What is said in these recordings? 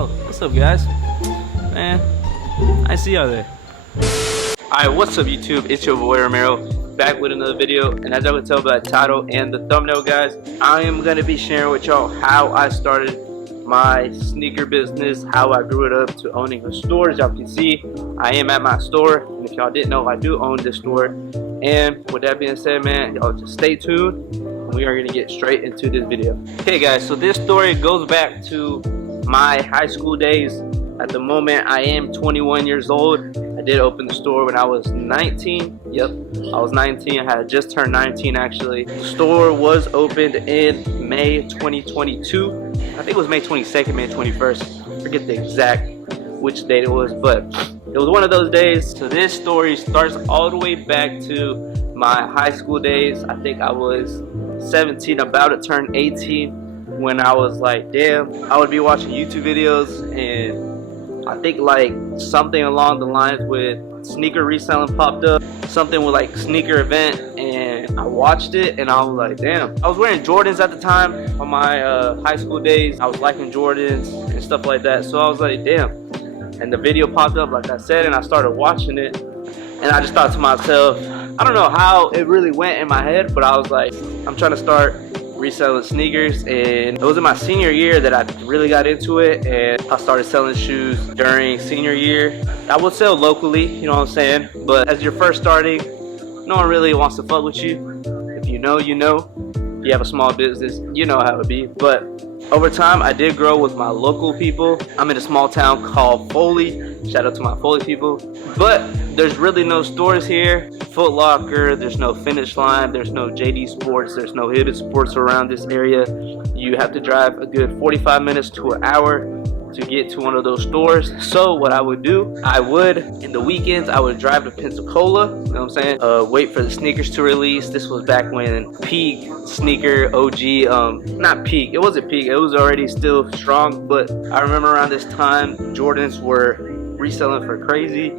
Oh, what's up, guys? Man, I see y'all there. Alright, what's up, YouTube? It's your boy Romero, back with another video. And as I can tell by the title and the thumbnail, guys, I am going to be sharing with y'all how I started my sneaker business, how I grew it up to owning a store. As y'all can see, I am at my store. And if y'all didn't know, I do own this store. And with that being said, man, y'all just stay tuned. We are going to get straight into this video. Okay, guys, so this story goes back to my high school days. At the moment, I am 21 years old. I did open the store when I was 19. Yep, I was 19. I had just turned 19, actually. The store was opened in May 2022. I think it was May 22nd, May 21st. I forget the exact which date it was, but it was one of those days. So this story starts all the way back to my high school days. I think I was 17, about to turn 18, when I was like, damn, I would be watching YouTube videos, and I think like something along the lines with sneaker reselling popped up, something with like sneaker event, and I watched it and I was like, damn. I was wearing Jordans at the time on my high school days. I was liking Jordans and stuff like that, so I was like, damn. And the video popped up, like I said, and I started watching it, and I just thought to myself, I don't know how it really went in my head, but I was like, I'm trying to start reselling sneakers. And it was in my senior year that I really got into it, and I started selling shoes during senior year. I would sell locally, you know what I'm saying, but as you're first starting, no one really wants to fuck with you. If you know, you know. If you have a small business, you know how it would be. But over time, I did grow with my local people. I'm in a small town called Foley. Shout out to my Foley people. But there's really no stores here. Foot Locker, there's no Finish Line, there's no JD Sports, there's no Hibbett Sports around this area. You have to drive a good 45 minutes to an hour to get to one of those stores. So what I would do, in the weekends, I would drive to Pensacola, you know what I'm saying, wait for the sneakers to release. This was back when Peak sneaker OG, not Peak, it wasn't Peak, it was already still strong, but I remember around this time, Jordans were reselling for crazy.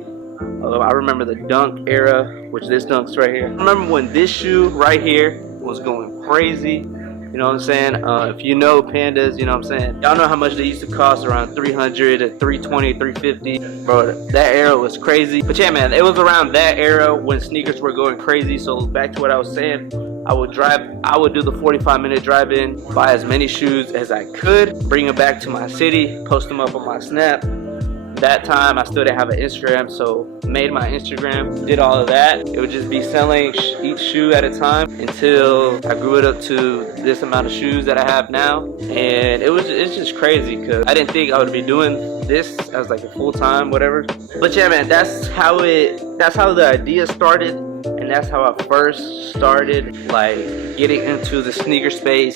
I remember the Dunk era, which this Dunk's right here. I remember when this shoe right here was going crazy. You know what I'm saying? If you know Pandas, you know what I'm saying? Y'all know how much they used to cost, around 300 to 320, 350. Bro, that era was crazy. But yeah, man, it was around that era when sneakers were going crazy. So back to what I was saying, I would do the 45-minute drive-in, buy as many shoes as I could, bring them back to my city, post them up on my Snap. That time I still didn't have an Instagram, so made my Instagram, did all of that. It would just be selling each shoe at a time until I grew it up to this amount of shoes that I have now. And it's just crazy, because I didn't think I would be doing this as like a full-time whatever. But yeah, man, that's how the idea started, and that's how I first started like getting into the sneaker space.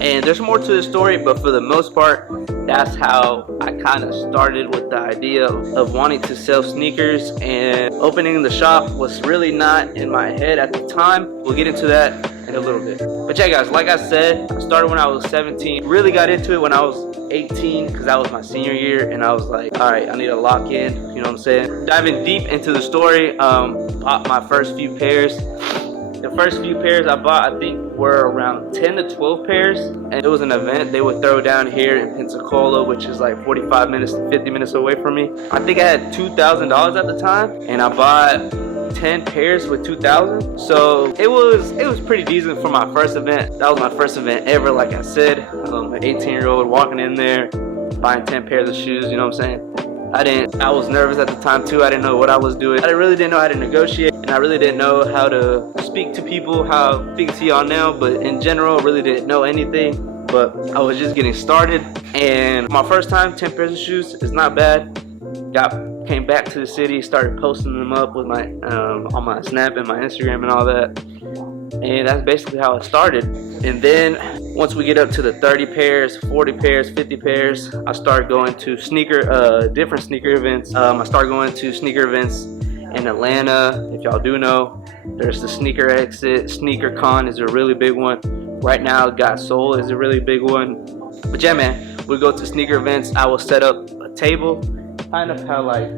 And there's more to the story, but for the most part, that's how I kind of started with the idea of wanting to sell sneakers. And opening the shop was really not in my head at the time. We'll get into that in a little bit. But yeah, guys, like I said, I started when I was 17. Really got into it when I was 18, because that was my senior year, and I was like, all right, I need to lock in, you know what I'm saying? Diving deep into the story, bought my first few pairs. The first few pairs I bought, I think, were around 10 to 12 pairs. And it was an event they would throw down here in Pensacola, which is like 45 minutes to 50 minutes away from me. I think I had $2,000 at the time, and I bought 10 pairs with $2,000. So it was pretty decent for my first event. That was my first event ever, like I said. An 18-year-old walking in there, buying 10 pairs of shoes, you know what I'm saying? I was nervous at the time too. I didn't know what I was doing. I really didn't know how to negotiate, and I really didn't know how to speak to people, how I speak to y'all now, but in general, I really didn't know anything. But I was just getting started, and my first time, 10 pairs of shoes is not bad. Came back to the city, started posting them up with my on my Snap and my Instagram and all that. And that's basically how it started. And then once we get up to the 30 pairs, 40 pairs, 50 pairs, I started going to different sneaker events. I started going to sneaker events in Atlanta. If y'all do know, there's the Sneaker Exit. Sneaker Con is a really big one. Right now, Got Soul is a really big one. But yeah, man, we go to sneaker events. I will set up a table, kind of how like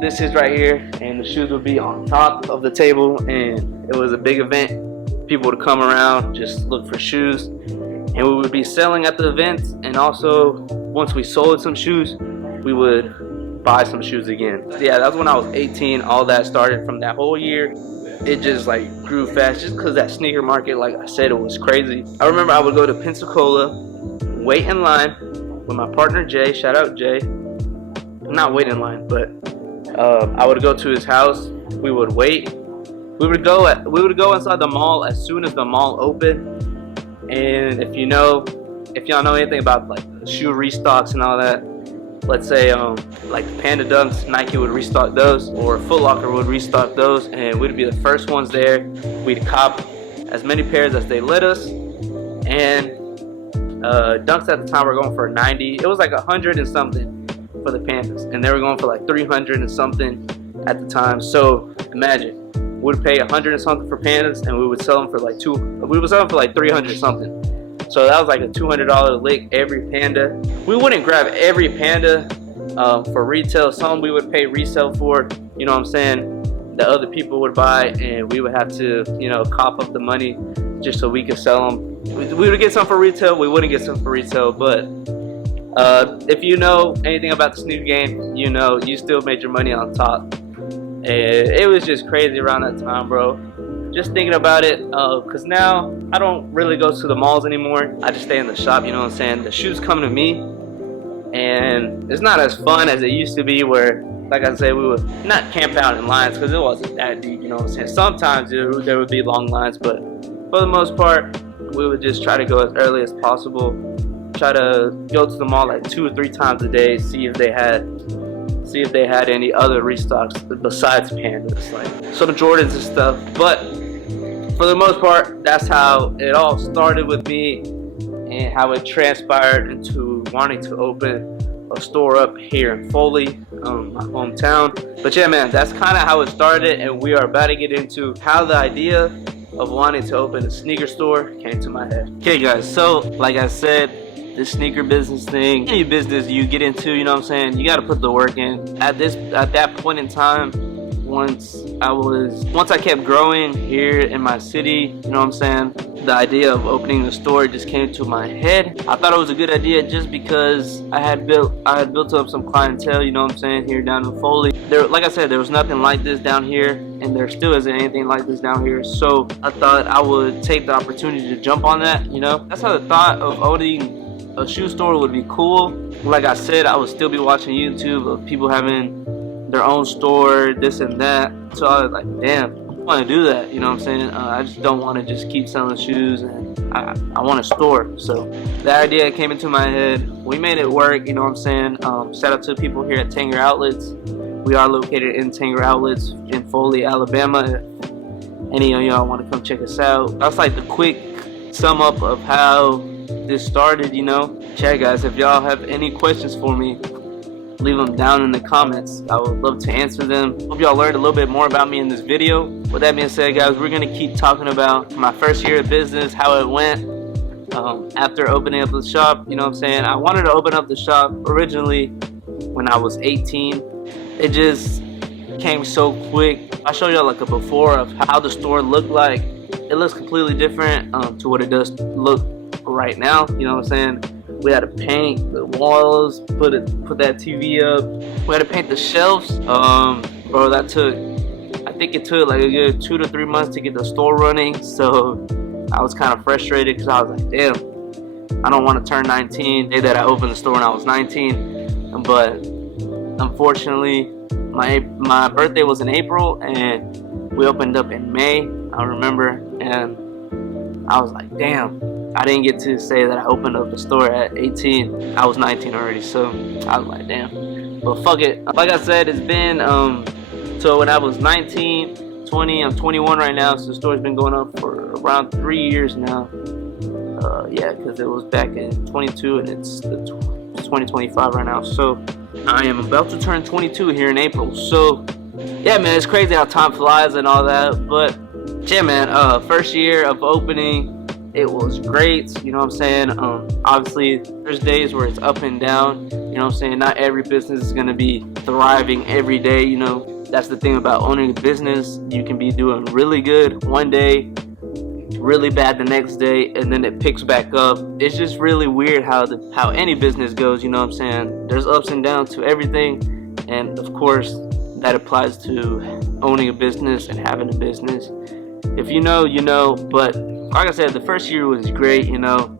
this is right here, and the shoes would be on top of the table, and it was a big event. People would come around, just look for shoes, and we would be selling at the events, and also once we sold some shoes, we would buy some shoes again. Yeah, that's when I was 18. All that started from that whole year. It just like grew fast just because that sneaker market, like I said, it was crazy. I remember I would go to Pensacola, wait in line with my partner Jay. Shout out Jay. Not wait in line, but I would go to his house. We would wait. We would go inside the mall as soon as the mall opened. And if y'all know anything about like shoe restocks and all that, let's say like Panda Dunks, Nike would restock those, or Foot Locker would restock those, and we'd be the first ones there. We'd cop as many pairs as they let us. And Dunks at the time were going for 90. It was like 100 and something for the Pandas, and they were going for like 300 and something at the time. So imagine, we'd pay 100 and something for Pandas, and we would sell them for like 300 something. So that was like a $200 lick every Panda. We wouldn't grab every Panda for retail. Some we would pay resale for, you know what I'm saying, that other people would buy, and we would have to, you know, cop up the money just so we could sell them. We would get some for retail, we wouldn't get some for retail, but if you know anything about the sneaker game, you know you still made your money on top. And it was just crazy around that time, bro. Just thinking about it, because now I don't really go to the malls anymore. I just stay in the shop, you know what I'm saying? The shoes come to me, and it's not as fun as it used to be, where, like I said, we would not camp out in lines because it wasn't that deep, you know what I'm saying? Sometimes there would be long lines, but for the most part, we would just try to go as early as possible. Try to go to the mall like 2 or 3 times a day, see if they had any other restocks besides Pandas, like some Jordans and stuff. But for the most part, that's how it all started with me, and how it transpired into wanting to open a store up here in Foley, my hometown. But yeah, man, that's kind of how it started, and we are about to get into how the idea of wanting to open a sneaker store came to my head. Okay guys, so like I said, this sneaker business thing, any business you get into, you know what I'm saying, you got to put the work in. At that point in time, once I kept growing here in my city, you know what I'm saying, the idea of opening a store just came to my head. I thought it was a good idea just because I had built up some clientele, you know what I'm saying, here down in Foley. Like I said, there was nothing like this down here, and there still isn't anything like this down here. So I thought I would take the opportunity to jump on that, you know. That's how the thought of owning a shoe store would be cool. Like I said, I would still be watching YouTube of people having their own store, this and that. So I was like, damn, I want to do that, you know what I'm saying? I just don't want to just keep selling shoes, and I want a store. So the idea came into my head. We made it work, you know what I'm saying? Shout out to the people here at Tanger Outlets. We are located in Tanger Outlets in Foley, Alabama. If any of y'all want to come check us out. That's like the quick sum up of how this started, you know. Chat guys, if y'all have any questions for me, leave them down in the comments. I would love to answer them. Hope y'all learned a little bit more about me in this video. With that being said, guys, we're gonna keep talking about my first year of business, how it went after opening up the shop. You know what I'm saying? I wanted to open up the shop originally when I was 18. It just came so quick. I'll show y'all like a before of how the store looked like. It looks completely different to what it does look right now, you know what I'm saying? We had to paint the walls, put that TV up. We had to paint the shelves. Bro, that took, I think it took like a good 2 to 3 months to get the store running. So I was kind of frustrated because I was like, damn, I don't want to turn 19. The day that I opened the store when I was 19, but unfortunately, my birthday was in April, and we opened up in May, I remember, and I was like, damn, I didn't get to say that I opened up the store at 18. I was 19 already, so I was like, damn. But fuck it. Like I said, it's been, so when I was 19, 20, I'm 21 right now, so the store's been going up for around 3 years now. Yeah, because it was back in 22, and it's 2025 right now. So I am about to turn 22 here in April. So yeah, man, it's crazy how time flies and all that. But yeah, man, first year of opening, it was great, you know what I'm saying? Obviously, there's days where it's up and down, you know what I'm saying? Not every business is going to be thriving every day, you know? That's the thing about owning a business. You can be doing really good one day, really bad the next day, and then it picks back up. It's just really weird how any business goes, you know what I'm saying? There's ups and downs to everything, and of course that applies to owning a business and having a business. If you know, you know. But like I said, the first year was great, you know.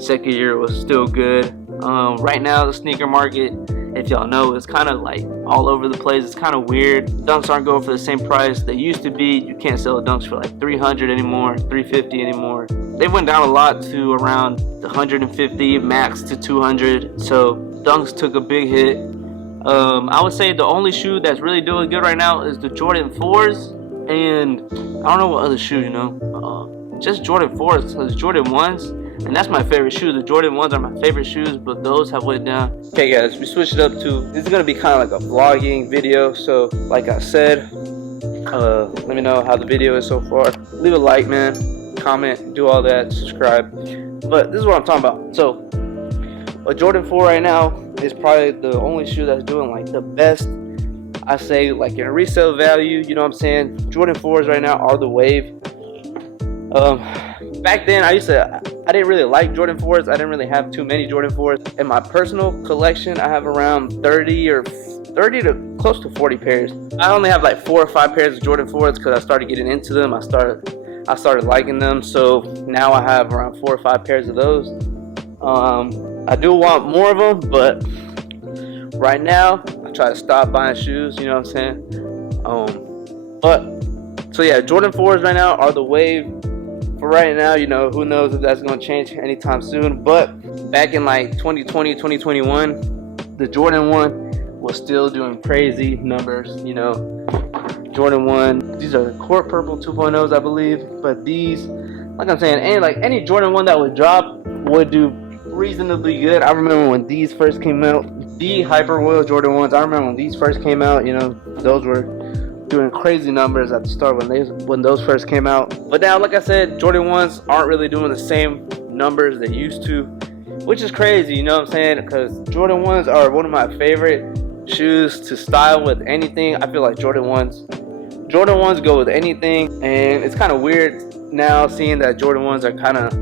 Second year was still good. Right now the sneaker market, if y'all know, is kind of like all over the place. It's kind of weird. Dunks aren't going for the same price they used to be. You can't sell Dunks for like 300 anymore, 350 anymore. They went down a lot to around 150, max to 200. So Dunks took a big hit. I would say the only shoe that's really doing good right now is the Jordan 4s, and I don't know what other shoe, you know. Just Jordan 4s, because Jordan 1s, and that's my favorite shoe. The Jordan 1s are my favorite shoes, but those have went down. Okay guys, we switched it up to, this is going to be kind of like a vlogging video. So like I said, let me know how the video is so far. Leave a like, man, comment, do all that, subscribe. But this is what I'm talking about. So a Jordan 4 right now is probably the only shoe that's doing like the best. I say like in a resale value, you know what I'm saying? Jordan 4s right now are the wave. Back then I didn't really like Jordan 4s. I didn't really have too many Jordan 4s. In my personal collection, I have around 30 to close to 40 pairs. I only have like 4 or 5 pairs of Jordan 4s because I started getting into them. I started liking them. So now I have around 4 or 5 pairs of those. I do want more of them, but right now I try to stop buying shoes, you know what I'm saying? But so yeah, Jordan 4s right now are the wave. For right now, you know, who knows if that's going to change anytime soon. But back in like 2020, 2021, the Jordan 1 was still doing crazy numbers, you know. Jordan 1, these are the Court Purple 2.0s, I believe. But these, like I'm saying, any Jordan 1 that would drop would do reasonably good. I remember when these first came out, the Hyper Royal Jordan 1s, I remember when these first came out, you know, those were doing crazy numbers at the start when those first came out. But now, like I said, Jordan 1s aren't really doing the same numbers they used to, which is crazy, you know what I'm saying? Because Jordan 1s are one of my favorite shoes to style with anything. I feel like Jordan 1s go with anything, and it's kind of weird now seeing that Jordan 1s are kind of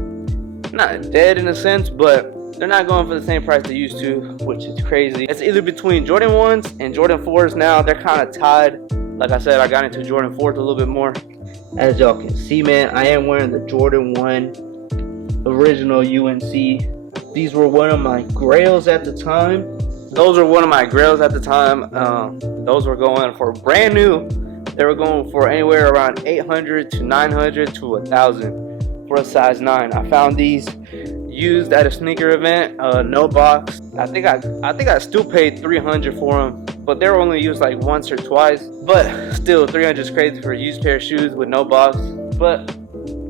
not dead in a sense, but they're not going for the same price they used to, which is crazy. It's either between Jordan 1s and Jordan 4s now. They're kind of tied. Like I said, I got into Jordan 4s a little bit more. As y'all can see, man, I am wearing the Jordan 1 original UNC. These were one of my grails at the time. Those were going for brand new. They were going for anywhere around 800 to 900 to 1,000 for a size 9. I found these used at a sneaker event, no box. I think I still paid 300 for them. But they were only used like once or twice. But still, 300 is crazy for a used pair of shoes with no box. But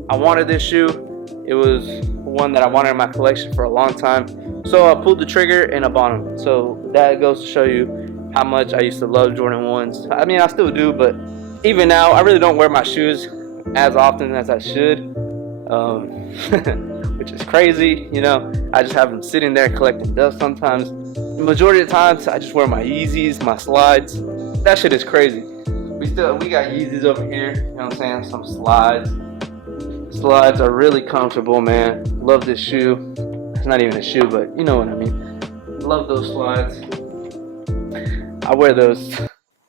I wanted this shoe. It was one that I wanted in my collection for a long time. So I pulled the trigger and I bought them. So that goes to show you how much I used to love Jordan 1s. I mean, I still do, but even now, I really don't wear my shoes as often as I should. Which is crazy, you know. I just have them sitting there collecting dust sometimes. The majority of the times, I just wear my Yeezys, my slides. That shit is crazy. We got Yeezys over here, you know what I'm saying? Some slides. Slides are really comfortable, man. Love this shoe. It's not even a shoe, but you know what I mean. Love those slides. I wear those,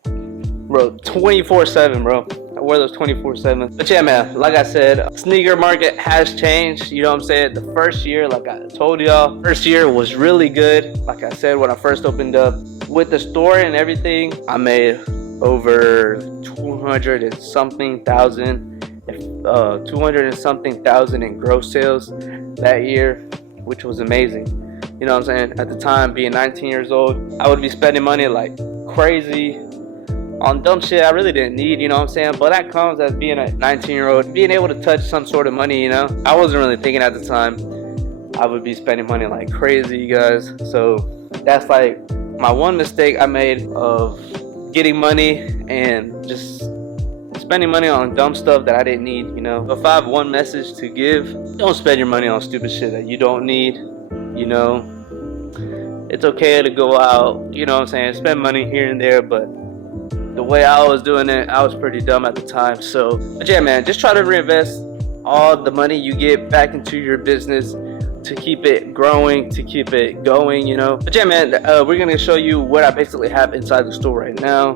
bro, 24/7, bro. I wear those 24/7. But yeah, man, like I said, sneaker market has changed. You know what I'm saying? The first year, like I told y'all, first year was really good. Like I said, when I first opened up with the store and everything, I made over 200 and something thousand in gross sales that year, which was amazing. You know what I'm saying? At the time, being 19 years old, I would be spending money like crazy on dumb shit I really didn't need, you know what I'm saying? But that comes as being a 19-year-old, being able to touch some sort of money, you know? I wasn't really thinking at the time I would be spending money like crazy, you guys. So that's like my one mistake I made of getting money and just spending money on dumb stuff that I didn't need, you know? If I have one message to give, don't spend your money on stupid shit that you don't need, you know? It's okay to go out, you know what I'm saying? Spend money here and there, but the way I was doing it, I was pretty dumb at the time. So, but yeah, man, just try to reinvest all the money you get back into your business to keep it growing, to keep it going, you know. But yeah, man, we're gonna show you what I basically have inside the store right now.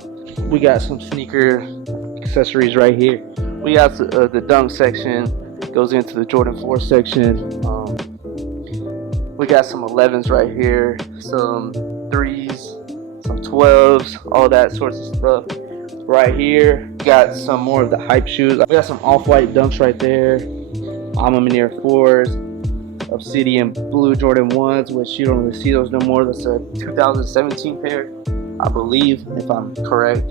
We got some sneaker accessories right here. We got the dunk section, goes into the Jordan 4 section. We got some 11s right here, some 3s, some 12s, all that sorts of stuff right here. We got some more of the hype shoes. We got some off-white dunks right there, Alma Air 4s, Obsidian blue Jordan 1s, which you don't really see those no more. That's a 2017 pair, I believe, if I'm correct.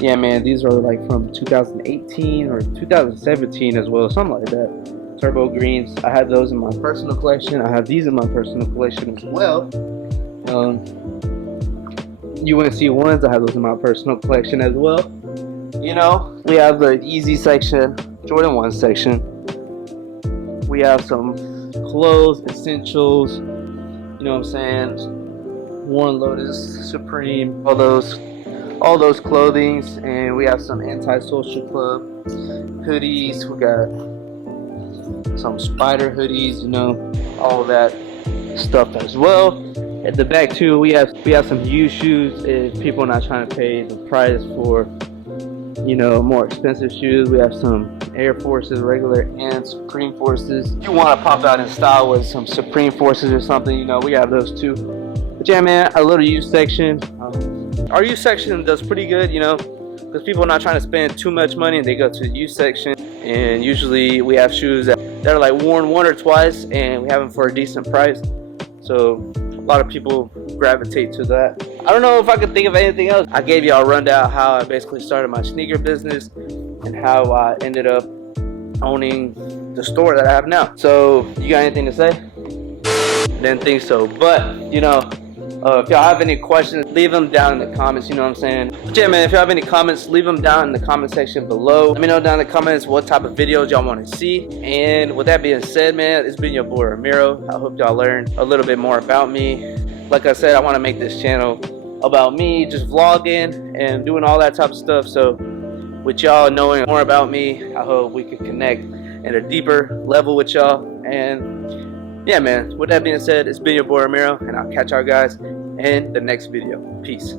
Yeah, man, these are like from 2018 or 2017 as well, something like that. Turbo greens, I have those in my personal collection. I have these in my personal collection as well. UNC ones, I have those in my personal collection as well. You know, we have the Easy section, Jordan 1 section. We have some clothes, essentials, you know what I'm saying, Warren Lotus, Supreme, all those clothings. And we have some Anti-Social Club hoodies. We got some Spider hoodies, you know, all that stuff as well. At the back too, we have some used shoes if people are not trying to pay the price for, you know, more expensive shoes. We have some Air Forces, regular and Supreme Forces. If you want to pop out in style with some Supreme Forces or something, you know, we have those too. But yeah, man, a little used section. Our used section does pretty good, you know, because people are not trying to spend too much money and they go to the used section. And usually we have shoes that are like worn one or twice and we have them for a decent price. So a lot of people gravitate to that. I don't know if I could think of anything else. I gave y'all a rundown how I basically started my sneaker business and how I ended up owning the store that I have now. So you got anything to say? Didn't think so, but you know, if y'all have any questions, leave them down in the comments, you know what I'm saying? But yeah, man, if y'all have any comments, leave them down in the comment section below. Let me know down in the comments what type of videos y'all want to see. And with that being said, man, it's been your boy Ramiro. I hope y'all learned a little bit more about me. Like I said, I want to make this channel about me, just vlogging and doing all that type of stuff. So with y'all knowing more about me, I hope we can connect at a deeper level with y'all. And yeah, man, with that being said, it's been your boy Ramiro, and I'll catch y'all guys in the next video. Peace.